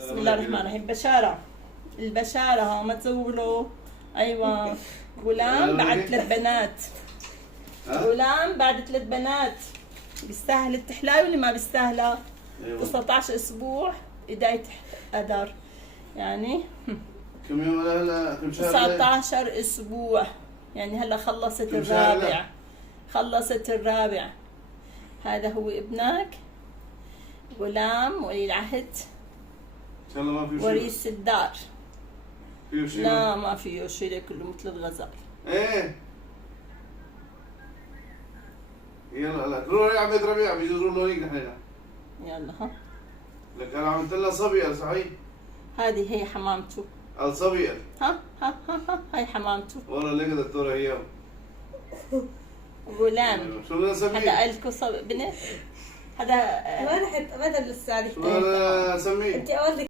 بسم الله الرحمن الرحيم. بشارة، البشارة ها ما تزولوا. أيوة. غلام بعد 3 بنات. غلام بعد 3 بنات. بيستاهل التحلاوي ولا ما بيستاهلها؟ 19 أسبوع بداية أذار يعني. كم يوم هلا؟ كم شهر؟ 19 أسبوع يعني. هلا خلصت الرابع. خلصت الرابع. هذا هو ابنك غلام ولي العهد ان شاء الله ما في شيء. وريث الدار. فيه شيء؟ لا ما فيه شيء، كله مثل الغزال. ايه يلا لا روح يا عبد ربيع بيجوزوا له هيك الحين. يلا ها. لك انا عملت لها صبير صحيح؟ هذه هي حمامته. الصبير ها ها ها ها. هاي حمامته. والله لك دكتوره هي. غلام. شو بدنا نسميه؟ هذا ألكو بنت. هذا ما رحت ابدا لسه. شو بدنا نسميه؟ انت اول